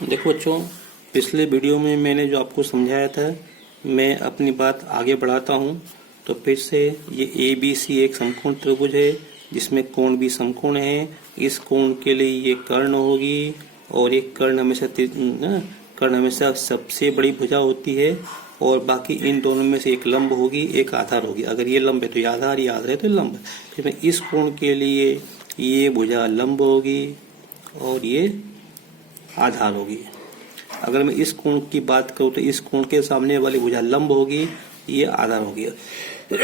देखो बच्चों, पिछले वीडियो में मैंने जो आपको समझाया था, मैं अपनी बात आगे बढ़ाता हूँ। तो फिर से ये ABC एक समकोण त्रिभुज है जिसमें कोण भी समकोण है। इस कोण के लिए ये कर्ण होगी और एक कर्ण हमेशा सबसे बड़ी भुजा होती है और बाकी इन दोनों में से एक लंब होगी, एक आधार होगी। अगर ये लंब है तो ये आधार है तो लंब। फिर मैं इस कोण के लिए ये भुजा लंब होगी और ये आधार होगी। अगर मैं इस कोण की बात करूँ तो इस कोण के सामने वाली भुजा लंब होगी, ये आधार होगी। तो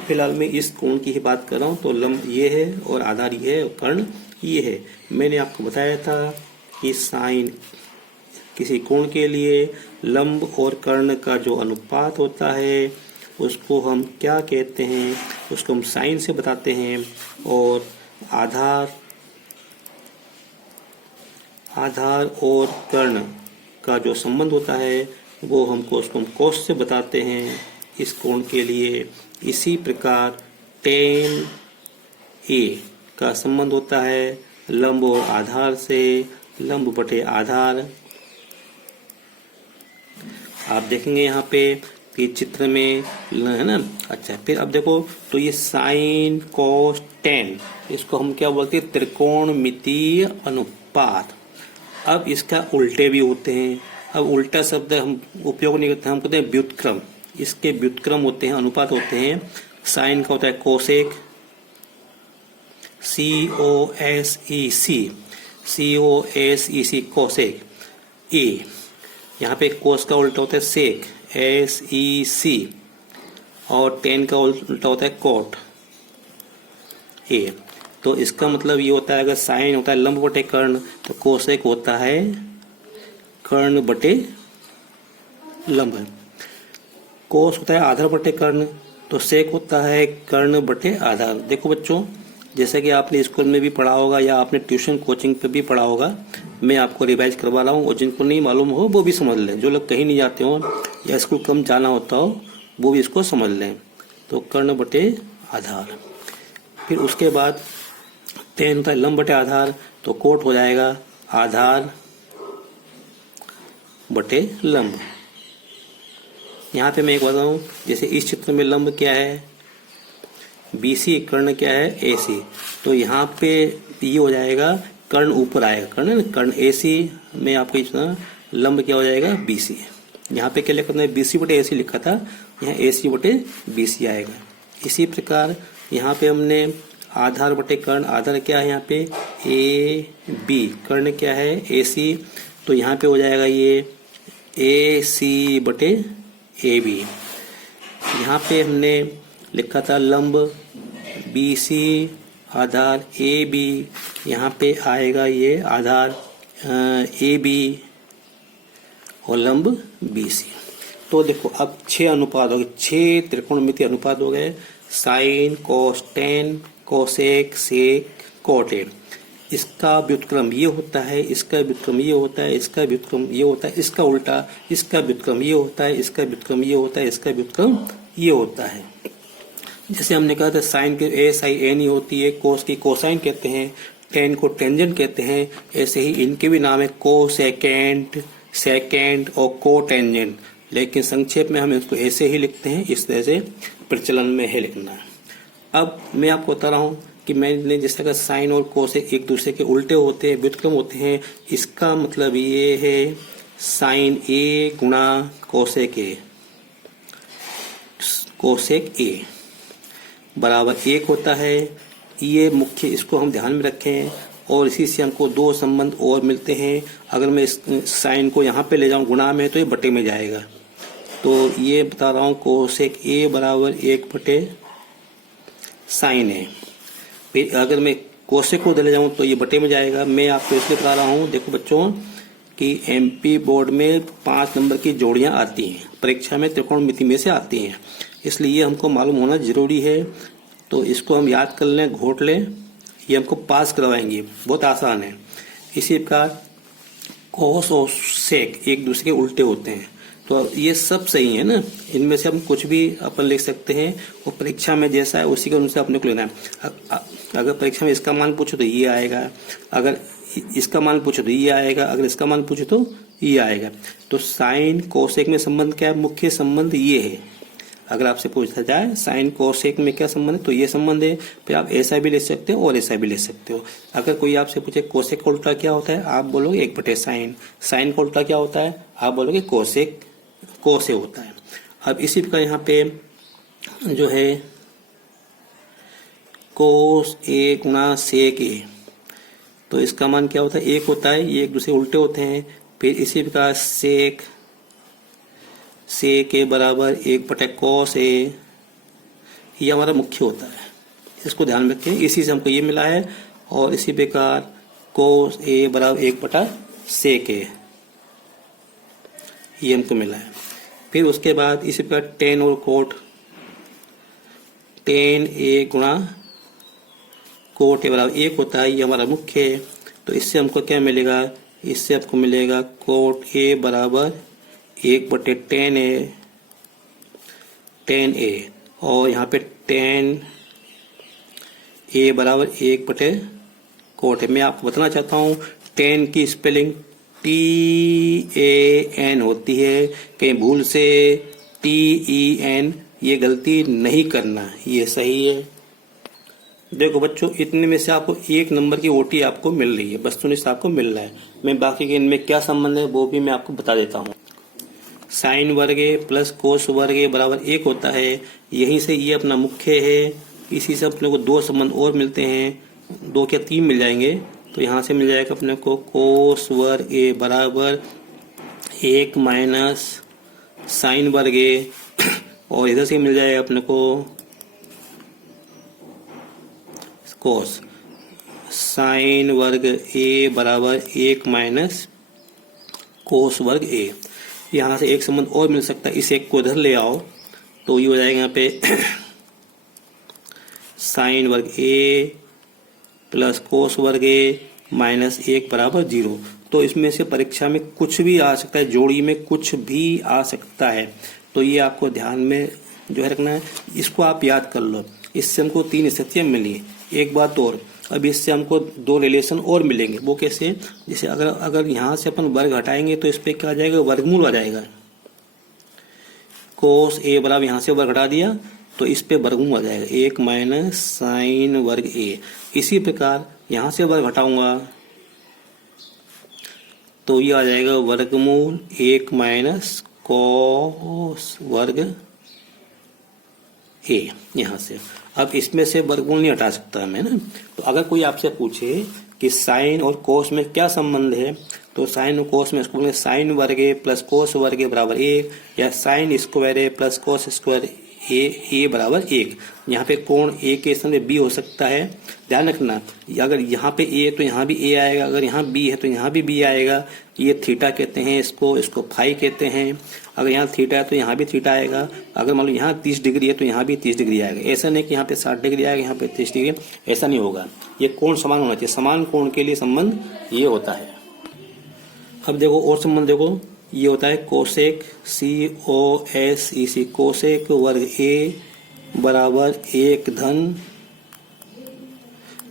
फिलहाल मैं इस कोण की ही बात कर रहा हूँ। तो लंब ये है और आधार ये है और कर्ण ये है। मैंने आपको बताया था कि साइन किसी कोण के लिए लंब और कर्ण का जो अनुपात होता है उसको हम क्या कहते हैं, उसको हम साइन से बताते हैं। और आधार और कर्ण का जो संबंध होता है वो उसको हम कोस से बताते हैं इस कोण के लिए। इसी प्रकार tan A का संबंध होता है लंब और आधार से, लंब बटे आधार। आप देखेंगे यहाँ पे कि चित्र में है ना। अच्छा, फिर अब देखो तो ये साइन कोस टेन, इसको हम क्या बोलते हैं, त्रिकोणमितीय अनुपात। अब इसका उल्टे भी होते हैं। अब उल्टा शब्द हम उपयोग नहीं करते, हम कहते हैं व्युत्क्रम। इसके व्युत्क्रम होते हैं, अनुपात होते हैं। साइन का होता है कोसेक, COSEC कोसेक। ए यहाँ पे कोस का उल्टा होता है सेक, SEC। और टेन का उल्टा होता है कोट, ए। तो इसका मतलब ये होता है, अगर साइन होता है लंब बटे कर्ण तो कोसेक होता है कर्ण बटे लंब। कोस होता है आधार बटे कर्ण तो सेक होता है कर्ण बटे आधार। देखो बच्चों, जैसे कि आपने स्कूल में भी पढ़ा होगा या आपने ट्यूशन कोचिंग पे भी पढ़ा होगा, मैं आपको रिवाइज करवा रहा हूँ। और जिनको नहीं मालूम हो वो भी समझ लें, जो लोग कहीं नहीं जाते हो या स्कूल कम जाना होता हो वो भी इसको समझ लें। तो कर्ण बटे आधार। फिर उसके बाद टेन होता है लंब बटे आधार तो कोट हो जाएगा आधार बटे लंब। यहाँ पे मैं एक बताऊँ, जैसे इस चित्र में लंब क्या है BC, कर्ण क्या है AC। तो यहाँ पे ये हो जाएगा कर्ण ऊपर आएगा, कर्ण AC में आपको इतना लंब क्या हो जाएगा BC। यहाँ पे क्या लिखा था, BC बटे AC लिखा था, यहाँ AC बटे BC आएगा। इसी प्रकार यहाँ पे हमने आधार बटे कर्ण, आधार क्या है यहाँ पे AB, कर्ण क्या है AC। तो यहाँ पे हो जाएगा ये AC बटे AB। यहाँ पे हमने लिखा था लंब BC आधार AB, यहाँ पे आएगा ये आधार AB और लंब BC। तो देखो अब 6 अनुपात हो गए, 6 त्रिकोणमितीय अनुपात हो गए। Sine cos tan cosec sec cot. इसका व्युत्क्रम ये होता है, इसका व्युत्क्रम ये होता है, इसका व्युत्क्रम ये होता है, इसका उल्टा, इसका व्युत्क्रम ये होता है, इसका व्युत्क्रम ये होता है, इसका व्युत्क्रम ये होता है। जैसे हमने कहा था साइन की SIN ही होती है, कोस की कोसाइन कहते हैं, टेन को टेंजेंट कहते हैं। ऐसे ही इनके भी नाम है कोसेकेंट, सेकेंड और कोटेंजेंट। लेकिन संक्षेप में हम इसको ऐसे ही लिखते हैं, इस तरह से प्रचलन में है लिखना। अब मैं आपको बता रहा हूँ कि मैंने जैसे अगर साइन और कोस एक दूसरे के उल्टे होते हैं, व्युत्क्रम होते हैं, इसका मतलब ये है साइन A गुणा कोसेक A, कोसेक A बराबर 1 होता है। ये मुख्य, इसको हम ध्यान में रखें। और इसी से हमको 2 संबंध और मिलते हैं। अगर मैं इस साइन को यहाँ पे ले जाऊँ गुणा में तो ये बटे में जाएगा। तो ये बता रहा हूँ कोसेक A बराबर 1 बटे साइन है। फिर अगर मैं कोसेक को ले जाऊँ तो ये बटे में जाएगा। मैं आपको इसलिए बता रहा हूँ, देखो बच्चों, कि MP बोर्ड में 5 नंबर की जोड़ियाँ आती हैं, परीक्षा में त्रिकोणमिति में से आती हैं, इसलिए ये हमको मालूम होना जरूरी है। तो इसको हम याद कर लें, घोट लें, ये हमको पास करवाएंगे, बहुत आसान है। इसी प्रकार कोस और सेक एक दूसरे के उल्टे होते हैं, तो ये सब सही है ना। इनमें से हम कुछ भी अपन लिख सकते हैं और परीक्षा में जैसा है उसी के अनुसार अपने को लेना है। अगर परीक्षा में इसका मान पूछो तो ये आएगा, अगर इसका मान पूछो तो ये आएगा, अगर इसका मान पूछो तो ये आएगा। तो साइन कोसेक में संबंध क्या है? मुख्य संबंध ये है। अगर आपसे पूछा जाए साइन कोसेक में क्या संबंध है तो ये संबंध है। फिर आप ऐसा भी ले सकते हो और ऐसा भी ले सकते हो। अगर कोई आपसे पूछे कोसेक का उल्टा क्या होता है, आप बोलोगे 1/साइन। साइन का उल्टा क्या होता है, आप बोलोगे कोसेक, कोसे होता है। अब इसी प्रकार यहाँ पे जो है कोस ए गुणा सेक ए, तो इसका मान क्या होता है? 1 होता है। ये एक दूसरे उल्टे होते हैं। फिर इसी प्रकार सेक के बराबर 1/कॉस ए, ये हमारा मुख्य होता है। इसको ध्यान में रखें, इसी से हमको ये मिला है। और इसी प्रकार कोस ए बराबर 1/सेक ए, ये हमको मिला है। फिर उसके बाद इसी प्रकार टेन और कोट, टेन ए गुणा कोट ए बराबर 1 होता है, ये हमारा मुख्य है। तो इससे हमको क्या मिलेगा? इससे आपको मिलेगा कोट ए बराबर 1/टेन ए, और यहाँ पे टेन ए बराबर 1/कोट ए। मैं आपको बताना चाहता हूँ टेन की स्पेलिंग TAN होती है, कहीं भूल से TEN ये गलती नहीं करना, ये सही है। देखो बच्चों, इतने में से आपको 1 नंबर की ओटी आपको मिल रही है, वस्तुनिष्ठ आपको मिल रहा है। मैं बाकी के इनमें क्या संबंध है वो भी मैं आपको बता देता हूँ। साइन वर्ग ए प्लस कोस वर्ग ए बराबर 1 होता है। यहीं से ये अपना मुख्य है। इसी से अपने को 2 संबंध और मिलते हैं, 2 क्या 3 मिल जाएंगे। तो यहाँ से मिल जाएगा अपने को कोस वर्ग ए बराबर 1 माइनस साइन वर्ग ए, और इधर से मिल जाएगा अपने को कोस साइन वर्ग ए बराबर 1 माइनस कोस वर्ग ए। यहाँ से एक संबंध और मिल सकता है, इस एक को इधर ले आओ तो ये हो जाएगा यहाँ पे साइन वर्ग ए प्लस कोस वर्ग ए माइनस 1 बराबर 0। तो इसमें से परीक्षा में कुछ भी आ सकता है, जोड़ी में कुछ भी आ सकता है। तो ये आपको ध्यान में जो है रखना है, इसको आप याद कर लो। इससे हमको 3 स्थितियां मिली। एक बात और, अब इससे हमको 2 रिलेशन और मिलेंगे। वो कैसे? जैसे अगर यहाँ से अपन वर्ग हटाएंगे तो इस पे क्या आ जाएगा? वर्गमूल आ जाएगा। कोस ए बराबर यहाँ से वर्ग हटा दिया तो इस पे वर्गमूल आ जाएगा 1 माइनस साइन वर्ग ए। इसी प्रकार यहाँ से वर्ग हटाऊंगा तो ये आ जाएगा वर्गमूल 1 माइनस कोस वर्ग ए यहाँ से। अब इसमें से वर्गमूल नहीं हटा सकता मैं ना। तो अगर कोई आपसे पूछे कि साइन और कोस में क्या संबंध है, तो साइन और कोस में इसको बोलेंगे साइन वर्ग ए प्लस कोस वर्ग ए बराबर 1, या साइन स्क्वायर ए प्लस कोस स्क्वायर ए बराबर 1। यहाँ पे कोण ए के स्थान पे बी हो सकता है, ध्यान रखना। अगर यहाँ पे ए है तो यहाँ भी ए आएगा, अगर यहाँ बी है तो यहाँ भी बी आएगा। ये थीटा कहते हैं इसको फाई कहते हैं। अगर यहाँ थीटा है तो यहाँ भी थीटा आएगा। अगर मान लो यहाँ 30 डिग्री है तो यहाँ भी 30 डिग्री आएगा। ऐसा नहीं कि यहाँ पे 60 डिग्री आएगा, यहाँ पे 30 डिग्री, ऐसा नहीं होगा। ये कोण समान होना चाहिए। समान कोण के लिए संबंध ये होता है। अब देखो और संबंध देखो, ये होता है कोसेक COSEC, कोसेक वर्ग ए बराबर 1 धन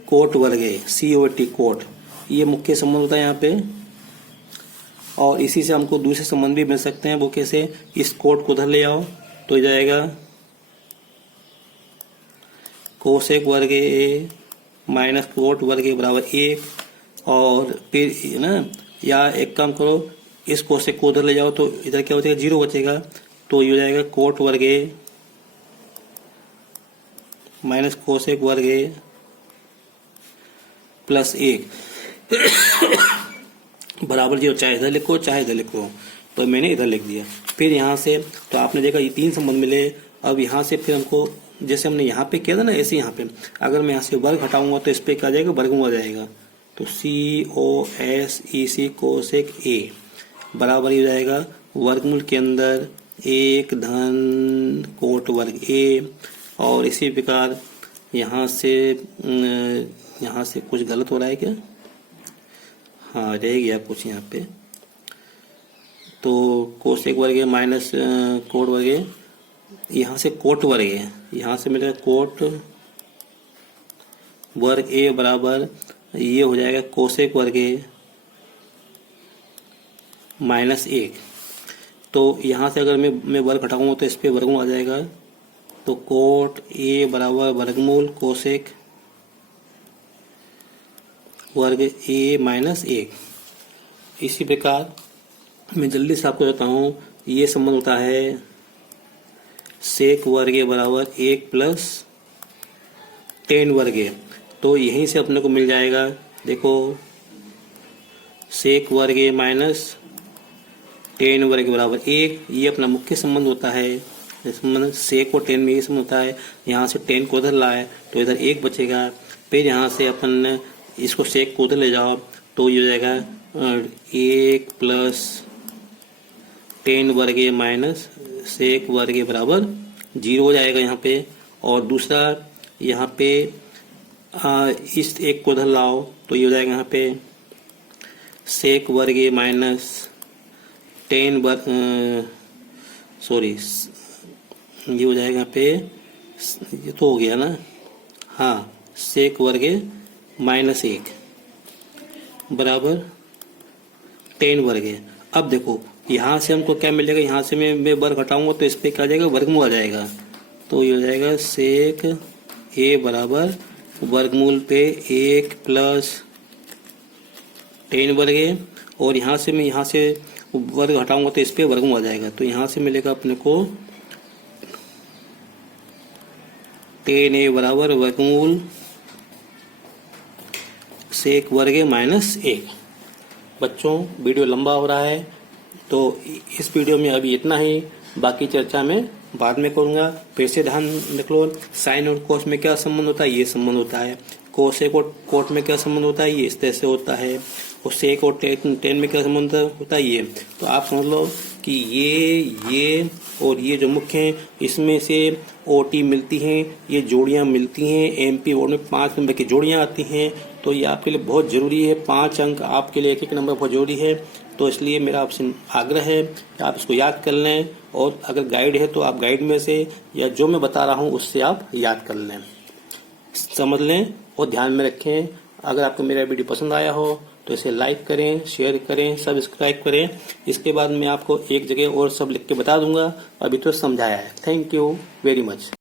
कोट वर्ग ए COT, कोट। ये मुख्य संबंध होता है यहाँ पे। और इसी से हमको दूसरे संबंध भी मिल सकते हैं। वो कैसे? इस कोट को उधर ले आओ तो हो जाएगा कोसेक वर्ग ए माइनस कोट वर्ग ए बराबर 1। और फिर ना, या एक काम करो, इस कोसेक को उधर ले जाओ तो इधर क्या हो जाएगा? 0 बचेगा। तो ये हो जाएगा कोट वर्ग ए माइनस कोसेक वर्ग ए प्लस 1 बराबर 0। चाहे इधर लिखो चाहे इधर लिखो, तो मैंने इधर लिख दिया। फिर यहाँ से तो आपने देखा ये 3 संबंध मिले। अब यहाँ से फिर हमको जैसे हमने यहाँ पे किया था ना, ऐसे यहाँ पे अगर मैं यहाँ से वर्ग हटाऊंगा तो इस पे क्या आ जाएगा? वर्गमूल आ जाएगा। तो COSEC कोसेक ए बराबर हो जाएगा वर्गमूल के अंदर 1 धन कोट वर्ग ए। और इसी प्रकार यहाँ से कुछ गलत हो रहा है क्या? हाँ, रह गया कुछ यहाँ पे। तो कोसेक वर्ग ए माइनस कोट वर्ग ए, यहाँ से कोट वर्ग ए, यहाँ से मिलेगा कोट वर्ग ए बराबर ये हो जाएगा कोसेक वर्ग ए माइनस 1। तो यहाँ से अगर मैं वर्ग हटाऊंगा तो इस पे वर्गमूल आ जाएगा। तो कोट ए बराबर वर्गमूल कोसेक वर्ग ए माइनस 1। इसी प्रकार मैं जल्दी से आपको बताता हूँ, ये संबंध होता है सेक वर्ग ए बराबर 1 प्लस टेन वर्ग ए। तो यहीं से अपने को मिल जाएगा, देखो सेक वर्ग ए माइनस टेन वर्ग बराबर 1। ये अपना मुख्य संबंध होता है। संबंध सेक और टेन में ये संबंध होता है। यहाँ से टेन को उधर लाए तो इधर 1 बचेगा। फिर यहाँ से अपन इसको सेक को उधर ले जाओ तो ये हो जाएगा 1 प्लस टेन वर्ग ए माइनस सेक वर्ग ए बराबर 0 हो जाएगा यहाँ पे। और दूसरा यहाँ पे इस 1 को उधर लाओ तो ये हो जाएगा यहाँ पे सेक वर्ग ए माइनस टेन वर्ग सॉरी ये हो जाएगा यहाँ पे, ये तो हो गया ना, हाँ, सेक वर्ग ए माइनस 1 बराबर टेन वर्ग ए। अब देखो यहाँ से हमको क्या मिलेगा, यहाँ से मैं वर्ग हटाऊंगा तो इस पे क्या आ जाएगा, वर्गमूल आ जाएगा। तो ये हो जाएगा सेक ए बराबर वर्गमूल पे 1 प्लस टेन वर्ग ए। और यहाँ से मैं यहाँ से वर्ग हटाऊंगा तो इस पे वर्गमूल आ जाएगा। तो यहाँ से मिलेगा अपने को टेन ए बराबर वर्गमूल सेक वर्ग ए माइनस 1। बच्चों वीडियो लंबा हो रहा है तो इस वीडियो में अभी इतना ही, बाकी चर्चा में बाद में करूंगा। फिर से ध्यान रख लो, साइन और कोस में क्या संबंध होता है, ये संबंध होता है। कोसेक और कोट में क्या संबंध होता है, ये इस तरह से होता है। और सेक और टेन में क्या संबंध होता है, ये। तो आप समझ लो कि ये और ये जो मुख्य हैं, इसमें से ओटी मिलती हैं, ये जोड़ियां मिलती हैं। एमपी बोर्ड में 5 नंबर की जोड़ियां आती हैं। तो ये आपके लिए बहुत जरूरी है, 5 अंक आपके लिए, 1-1 नंबर बहुत जरूरी है। तो इसलिए मेरा आपसे आग्रह है कि आप इसको याद कर लें। और अगर गाइड है तो आप गाइड में से या जो मैं बता रहा हूँ उससे आप याद कर लें, समझ लें और ध्यान में रखें। अगर आपको मेरा वीडियो पसंद आया हो तो इसे लाइक करें, शेयर करें, सब्सक्राइब करें। इसके बाद मैं आपको एक जगह और सब लिख के बता दूंगा, अभी तो समझाया है। Thank you very much.